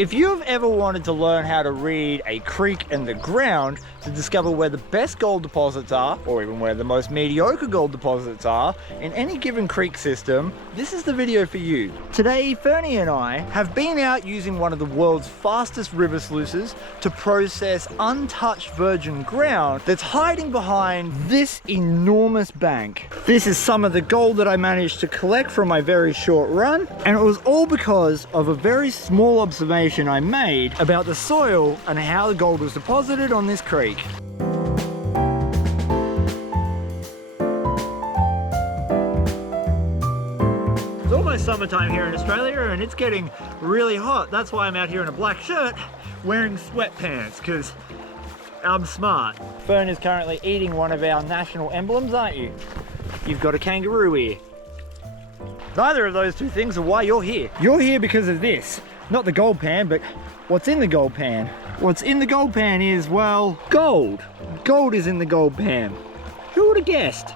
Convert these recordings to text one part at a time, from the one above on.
If you've ever wanted to learn how to read a creek and the ground to discover where the best gold deposits are, or even where the most mediocre gold deposits are, in any given creek system, this is the video for you. Today, Fernie and I have been out using one of the world's fastest river sluices to process untouched virgin ground that's hiding behind this enormous bank. This is some of the gold that I managed to collect from my very short run, and it was all because of a very small observation I made about the soil and how the gold was deposited on this creek. It's almost summertime here in Australia and it's getting really hot. That's why I'm out here in a black shirt wearing sweatpants, because I'm smart. Fern is currently eating one of our national emblems, aren't you? You've got a kangaroo ear. Neither of those two things are why you're here. You're here because of this. Not the gold pan, but what's in the gold pan? What's in the gold pan is, well, gold. Gold is in the gold pan. Who would have guessed?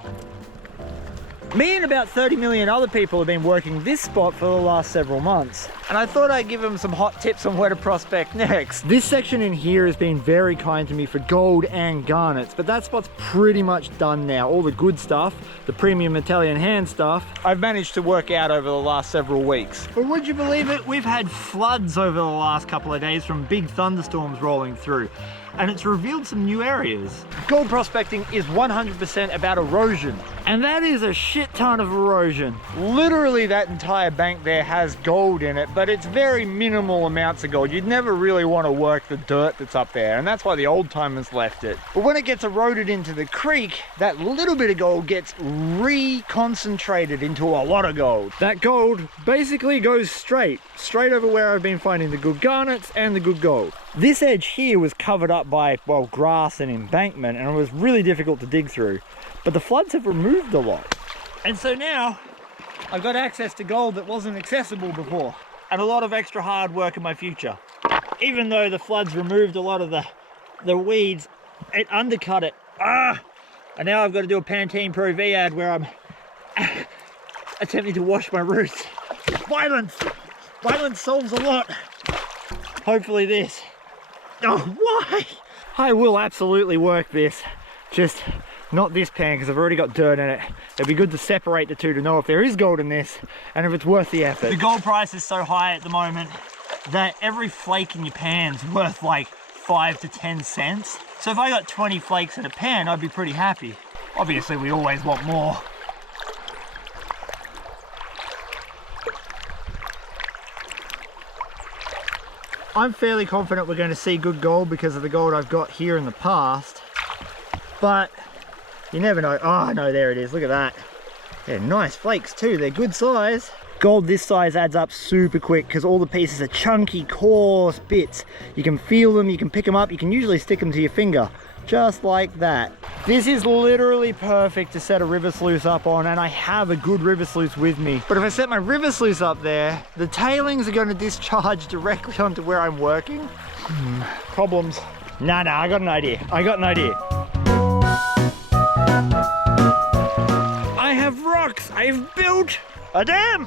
Me and about 30 million other people have been working this spot for the last several months, and I thought I'd give them some hot tips on where to prospect next. This section in here has been very kind to me for gold and garnets, but that spot's pretty much done now. All the good stuff, the premium Italian hand stuff, I've managed to work out over the last several weeks. But would you believe it? We've had floods over the last couple of days from big thunderstorms rolling through, and it's revealed some new areas. Gold prospecting is 100% about erosion, and that is a shit ton of erosion. Literally that entire bank there has gold in it, but it's very minimal amounts of gold. You'd never really want to work the dirt that's up there, and that's why the old timers left it. But when it gets eroded into the creek, that little bit of gold gets reconcentrated into a lot of gold. That gold basically goes straight over where I've been finding the good garnets and the good gold. This edge here was covered up by, well, grass and embankment, and it was really difficult to dig through. But the floods have removed a lot. And so now I've got access to gold that wasn't accessible before, and a lot of extra hard work in my future. Even though the floods removed a lot of the weeds, it undercut it. And now I've got to do a Pantene Pro V ad where I'm attempting to wash my roots. Violence solves a lot. Hopefully this. Oh, why? I will absolutely work this, just not this pan, because I've already got dirt in it. It'd be good to separate the two to know if there is gold in this and if it's worth the effort. The gold price is so high at the moment that every flake in your pan's worth like 5 to 10 cents. So if I got 20 flakes in a pan, I'd be pretty happy. Obviously, we always want more. I'm fairly confident we're going to see good gold because of the gold I've got here in the past, but you never know. Oh no, there it is, look at that. They're nice flakes too, they're good size. Gold this size adds up super quick because all the pieces are chunky, coarse bits. You can feel them, you can pick them up, you can usually stick them to your finger, just like that. This is literally perfect to set a river sluice up on, and I have a good river sluice with me. But if I set my river sluice up there, the tailings are going to discharge directly onto where I'm working. Problems. Nah, I got an idea. I have rocks. I've built a dam.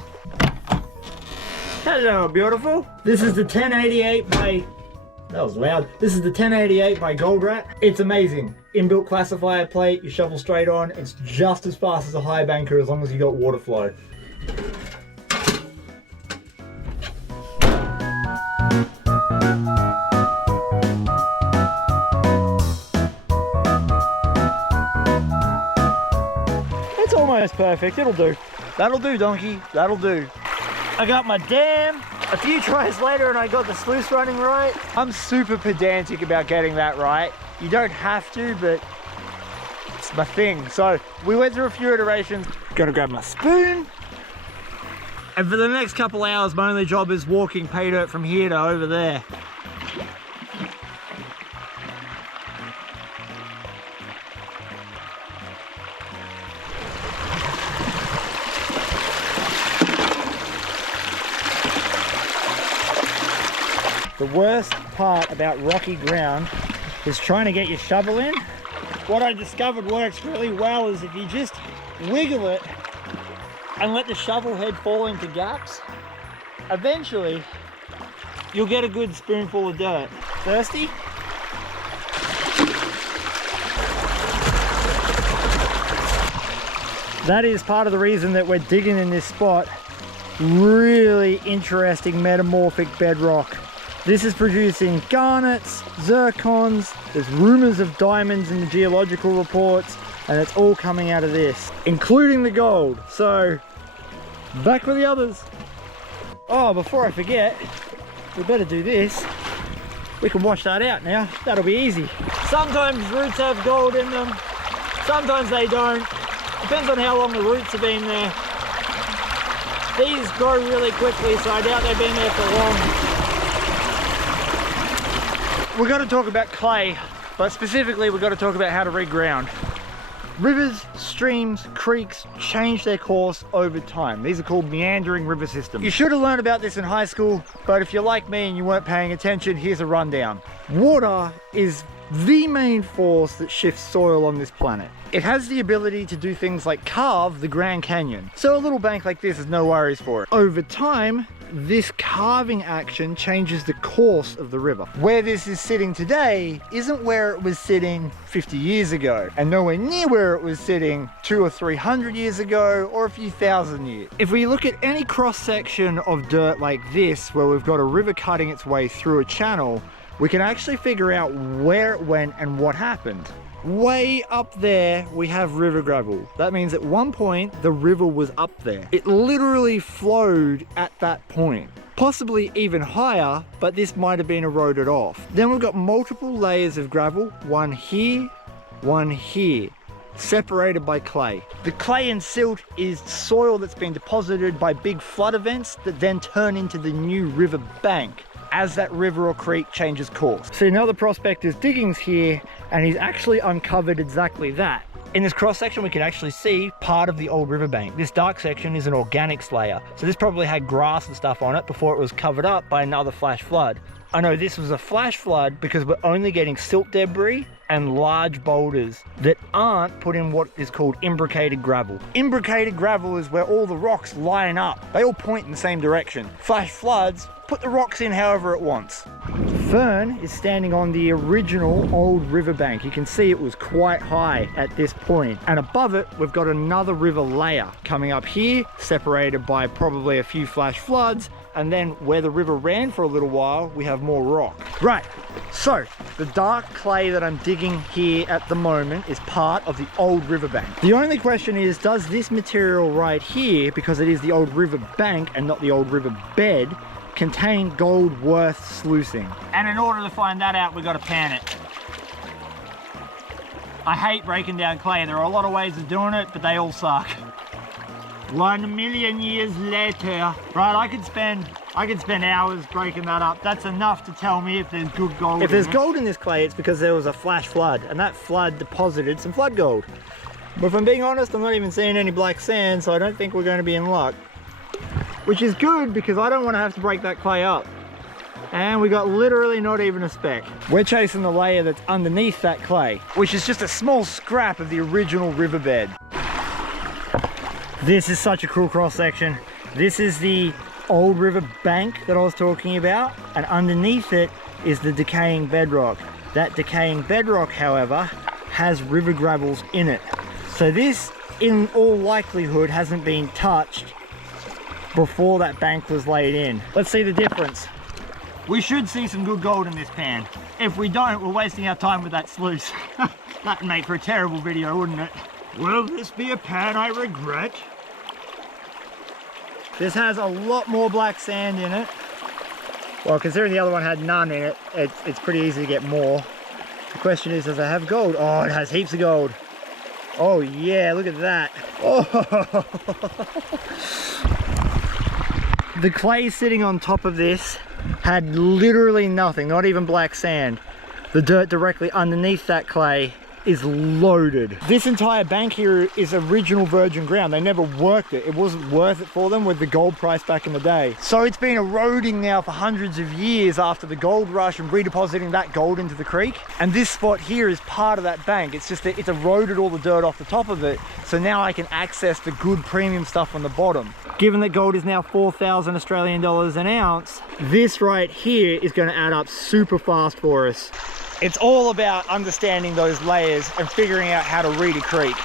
Hello, beautiful. This is the 1088 by... That was loud. This is the 1088 by Gold Rat. It's amazing. Inbuilt classifier plate, you shovel straight on. It's just as fast as a high banker as long as you got water flow. It's almost perfect, it'll do. That'll do, donkey, that'll do. I got my dam. A few tries later and I got the sluice running right. I'm super pedantic about getting that right. You don't have to, but it's my thing. So we went through a few iterations. Gotta grab my spoon. And for the next couple hours, my only job is walking pay dirt from here to over there. The worst part about rocky ground is trying to get your shovel in. What I discovered works really well is if you just wiggle it and let the shovel head fall into gaps, eventually you'll get a good spoonful of dirt. Thirsty? That is part of the reason that we're digging in this spot. Really interesting metamorphic bedrock. This is producing garnets, zircons, there's rumors of diamonds in the geological reports, and it's all coming out of this, including the gold. So, back with the others. Oh, before I forget, we better do this. We can wash that out now, that'll be easy. Sometimes roots have gold in them, sometimes they don't. Depends on how long the roots have been there. These grow really quickly, so I doubt they've been there for long. We've got to talk about clay, but specifically we've got to talk about how to reground. Rivers, streams, creeks change their course over time. These are called meandering river systems. You should have learned about this in high school, but if you're like me and you weren't paying attention, here's a rundown. Water is the main force that shifts soil on this planet. It has the ability to do things like carve the Grand Canyon. So a little bank like this is no worries for it. Over time, this carving action changes the course of the river. Where this is sitting today isn't where it was sitting 50 years ago, and nowhere near where it was sitting 200 or 300 years ago, or a few thousand years. If we look at any cross section of dirt like this, where we've got a river cutting its way through a channel, we can actually figure out where it went and what happened. Way up there, we have river gravel. That means at one point, the river was up there. It literally flowed at that point. Possibly even higher, but this might have been eroded off. Then we've got multiple layers of gravel, one here, separated by clay. The clay and silt is soil that's been deposited by big flood events that then turn into the new river bank as that river or creek changes course. So now the prospector's digging's here, and he's actually uncovered exactly that. In this cross section, we can actually see part of the old riverbank. This dark section is an organics layer. So this probably had grass and stuff on it before it was covered up by another flash flood. I know this was a flash flood because we're only getting silt debris and large boulders that aren't put in what is called imbricated gravel. Imbricated gravel is where all the rocks line up. They all point in the same direction. Flash floods put the rocks in however it wants. Fern is standing on the original old riverbank. You can see it was quite high at this point. And above it, we've got another river layer coming up here, separated by probably a few flash floods. And then where the river ran for a little while, we have more rock. Right, so the dark clay that I'm digging here at the moment is part of the old riverbank. The only question is, does this material right here, because it is the old river bank and not the old river bed, contain gold worth sluicing? And in order to find that out, we've got to pan it. I hate breaking down clay. There are a lot of ways of doing it, but they all suck. 1 million years later. Right, I could spend hours breaking that up. That's enough to tell me if there's good gold. If there's gold in this clay, it's because there was a flash flood, and that flood deposited some flood gold. But if I'm being honest, I'm not even seeing any black sand, so I don't think we're going to be in luck. Which is good, because I don't want to have to break that clay up. And we got literally not even a speck. We're chasing the layer that's underneath that clay, which is just a small scrap of the original riverbed. This is such a cool cross section. This is the old river bank that I was talking about, and underneath it is the decaying bedrock. That decaying bedrock, however, has river gravels in it. So this, in all likelihood, hasn't been touched before that bank was laid in. Let's see the difference. We should see some good gold in this pan. If we don't, we're wasting our time with that sluice. That'd make for a terrible video, wouldn't it? Will this be a pan I regret? This has a lot more black sand in it. Well, considering the other one had none in it, it's pretty easy to get more. The question is, does it have gold? Oh, it has heaps of gold. Oh yeah, look at that. Oh. The clay sitting on top of this had literally nothing, not even black sand. The dirt directly underneath that clay is loaded. This entire bank here is original virgin ground. They never worked it. It wasn't worth it for them with the gold price back in the day. So it's been eroding now for hundreds of years after the gold rush and redepositing that gold into the creek. And this spot here is part of that bank. It's just that it's eroded all the dirt off the top of it. So now I can access the good premium stuff on the bottom. Given that gold is now 4,000 Australian dollars an ounce, this right here is going to add up super fast for us. It's all about understanding those layers and figuring out how to read a creek.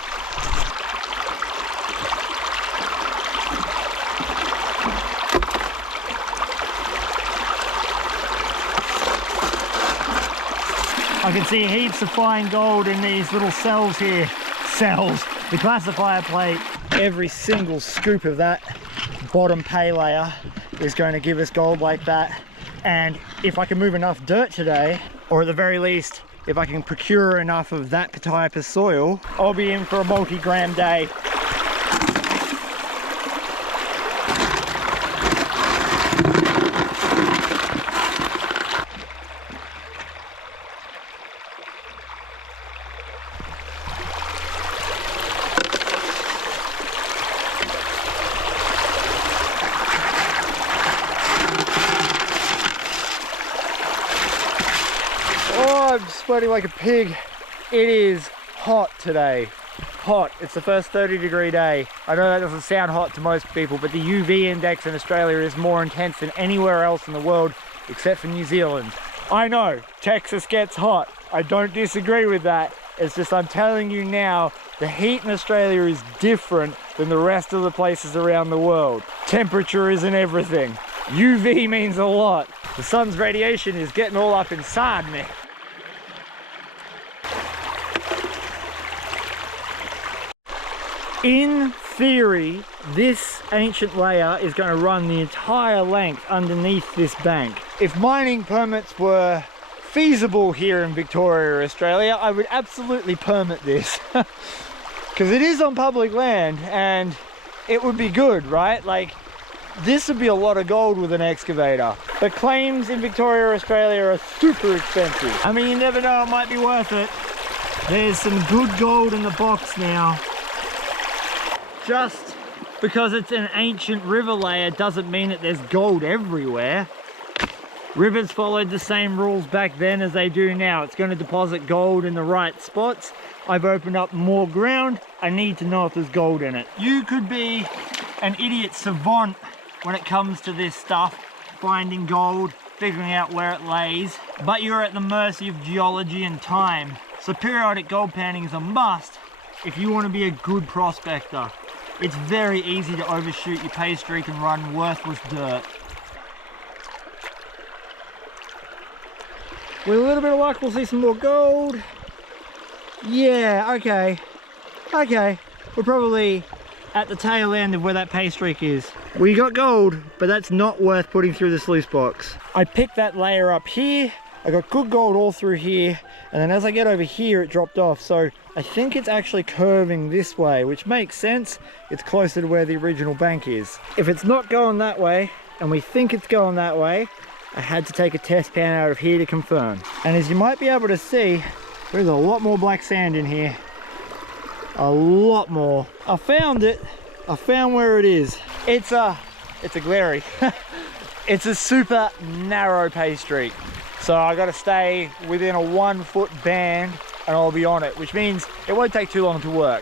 I can see heaps of fine gold in these little cells here. Cells, the classifier plate. Every single scoop of that bottom pay layer is going to give us gold like that. And if I can move enough dirt today, or at the very least, if I can procure enough of that type of soil, I'll be in for a multi-gram day. I'm sweating like a pig. It is hot today. Hot. It's the first 30-degree day. I know that doesn't sound hot to most people, but the UV index in Australia is more intense than anywhere else in the world except for New Zealand. I know, Texas gets hot. I don't disagree with that. It's just I'm telling you now, the heat in Australia is different than the rest of the places around the world. Temperature isn't everything. UV means a lot. The sun's radiation is getting all up inside me. In theory, this ancient layer is going to run the entire length underneath this bank. If mining permits were feasible here in Victoria, Australia, I would absolutely permit this. Because it is on public land and it would be good, right? Like, this would be a lot of gold with an excavator. But claims in Victoria, Australia are super expensive. I mean, you never know, it might be worth it. There's some good gold in the box now. Just because it's an ancient river layer doesn't mean that there's gold everywhere. Rivers followed the same rules back then as they do now. It's going to deposit gold in the right spots. I've opened up more ground. I need to know if there's gold in it. You could be an idiot savant when it comes to this stuff, finding gold, figuring out where it lays, but you're at the mercy of geology and time. So periodic gold panning is a must if you want to be a good prospector. It's very easy to overshoot your pay streak and run worthless dirt. With a little bit of luck, we'll see some more gold. Yeah, okay. Okay, we're probably at the tail end of where that pay streak is. We got gold, but that's not worth putting through the sluice box. I picked that layer up here. I got good gold all through here, and then as I get over here, it dropped off. So I think it's actually curving this way, which makes sense. It's closer to where the original bank is. If it's not going that way, and we think it's going that way, I had to take a test pan out of here to confirm. And as you might be able to see, there's a lot more black sand in here. A lot more. I found it. I found where it is. It's a glary. It's a super narrow pay streak. So I got to stay within a 1 foot band and I'll be on it, which means it won't take too long to work.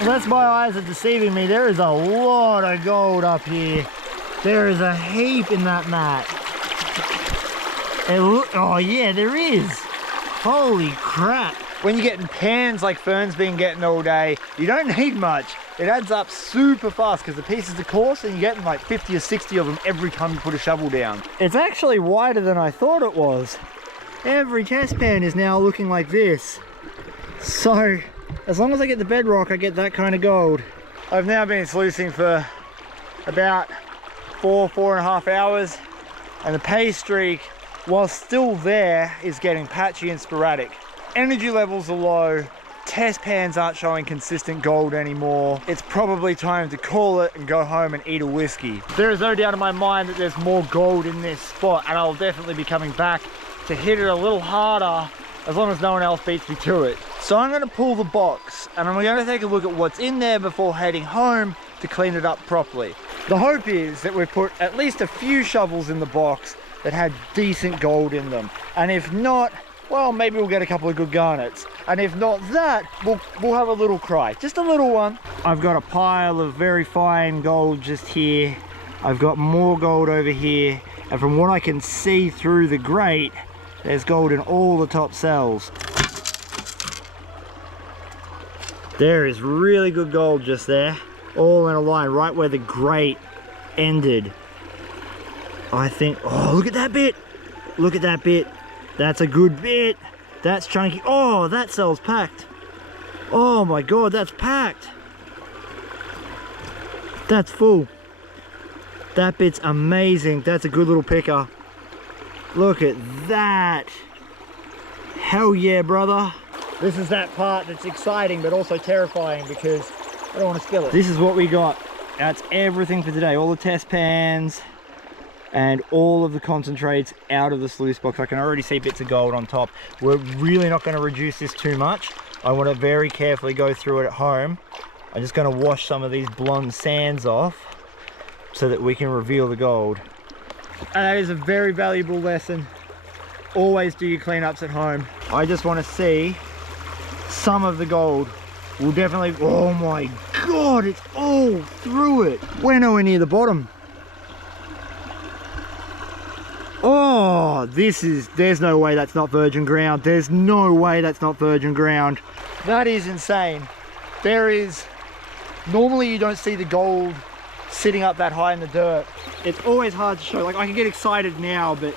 Unless my eyes are deceiving me, there is a lot of gold up here. There is a heap in that mat. Oh yeah, there is. Holy crap. When you're getting pans like Fern's been getting all day, you don't need much. It adds up super fast because the pieces are coarse and you're getting like 50 or 60 of them every time you put a shovel down. It's actually wider than I thought it was. Every test pan is now looking like this. So, as long as I get the bedrock, I get that kind of gold. I've now been sluicing for about 4.5 hours, and the pay streak, while still there, is getting patchy and sporadic. Energy levels are low, test pans aren't showing consistent gold anymore. It's probably time to call it and go home and eat a whiskey. There is no doubt in my mind that there's more gold in this spot, and I'll definitely be coming back to hit it a little harder as long as no one else beats me to it. So I'm gonna pull the box and I'm gonna take a look at what's in there before heading home to clean it up properly. The hope is that we've put at least a few shovels in the box that had decent gold in them. And if not, well, maybe we'll get a couple of good garnets. And if not that, we'll have a little cry, just a little one. I've got a pile of very fine gold just here. I've got more gold over here. And from what I can see through the grate, there's gold in all the top cells. There is really good gold just there, all in a line, right where the grate ended. I think, oh, look at that bit. Look at that bit. That's a good bit. That's chunky. Oh, that cell's packed. Oh my God, that's packed. That's full. That bit's amazing. That's a good little picker. Look at that. Hell yeah, brother. This is that part that's exciting but also terrifying because I don't want to spill it. This is what we got. That's everything for today. All the test pans and all of the concentrates out of the sluice box. I can already see bits of gold on top. We're really not going to reduce this too much. I want to very carefully go through it at home. I'm just going to wash some of these blonde sands off so that we can reveal the gold. And that is a very valuable lesson. Always do your cleanups at home. I just want to see some of the gold. We'll definitely, oh my God, it's all through it. We're nowhere near the bottom. Oh, there's no way that's not virgin ground. There's no way that's not virgin ground. That is insane. Normally you don't see the gold sitting up that high in the dirt. It's always hard to show. Like, I can get excited now, but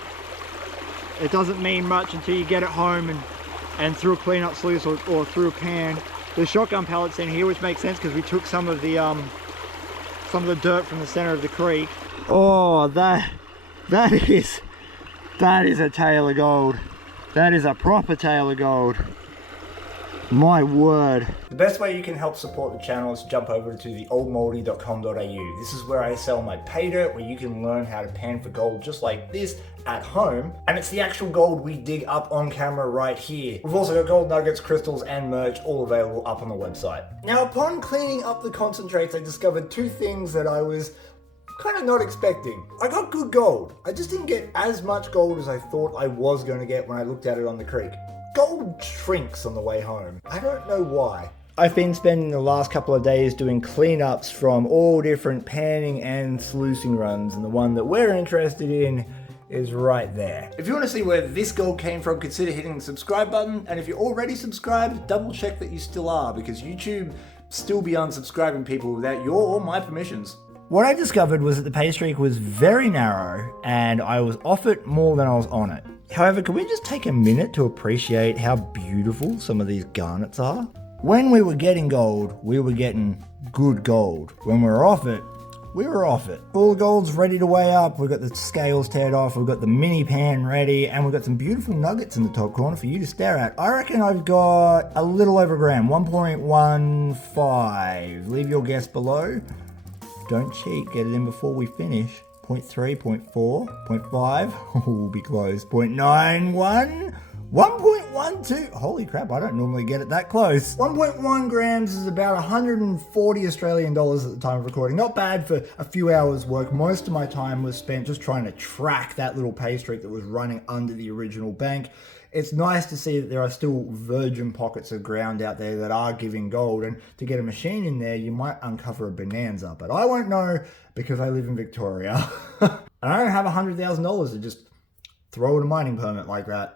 it doesn't mean much until you get it home and through a cleanup sluice or through a pan. There's shotgun pellets in here, which makes sense because we took some of the dirt from the center of the creek. Oh, that is a tail of gold. That is a proper tail of gold. My word. The best way you can help support the channel is to jump over to theoldmoldy.com.au. This is where I sell my pay dirt, where you can learn how to pan for gold just like this at home. And it's the actual gold we dig up on camera right here. We've also got gold nuggets, crystals, and merch all available up on the website. Now, upon cleaning up the concentrates, I discovered two things that I was kind of not expecting. I got good gold. I just didn't get as much gold as I thought I was going to get when I looked at it on the creek. Gold shrinks on the way home. I don't know why. I've been spending the last couple of days doing cleanups from all different panning and sluicing runs, and the one that we're interested in is right there. If you want to see where this gold came from, consider hitting the subscribe button, and if you're already subscribed, double check that you still are, because YouTube still be unsubscribing people without your or my permissions. What I discovered was that the paystreak was very narrow and I was off it more than I was on it. However, can we just take a minute to appreciate how beautiful some of these garnets are? When we were getting gold, we were getting good gold. When we were off it, we were off it. All the gold's ready to weigh up. We've got the scales teared off. We've got the mini pan ready, and we've got some beautiful nuggets in the top corner for you to stare at. I reckon I've got a little over a gram, 1.15. Leave your guess below. Don't cheat, get it in before we finish. 0.3, 0.4, 0.5, we'll be close. 0.91, 1.12, holy crap, I don't normally get it that close. 1.1 grams is about 140 Australian dollars at the time of recording. Not bad for a few hours work. Most of my time was spent just trying to track that little paystreak that was running under the original bank. It's nice to see that there are still virgin pockets of ground out there that are giving gold, and to get a machine in there, you might uncover a bonanza, but I won't know because I live in Victoria. And I don't have $100,000 to just throw in a mining permit like that.